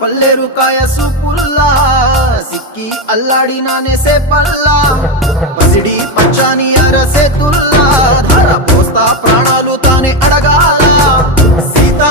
పల్లెరు కాయ సూపుల్లా సిక్కి అల్లాడినానే సేపల్లా పసిడి పచ్చాని అరసేతుల్లా ధర పోస్తా ప్రాణాలు తానే అడగాల సీతా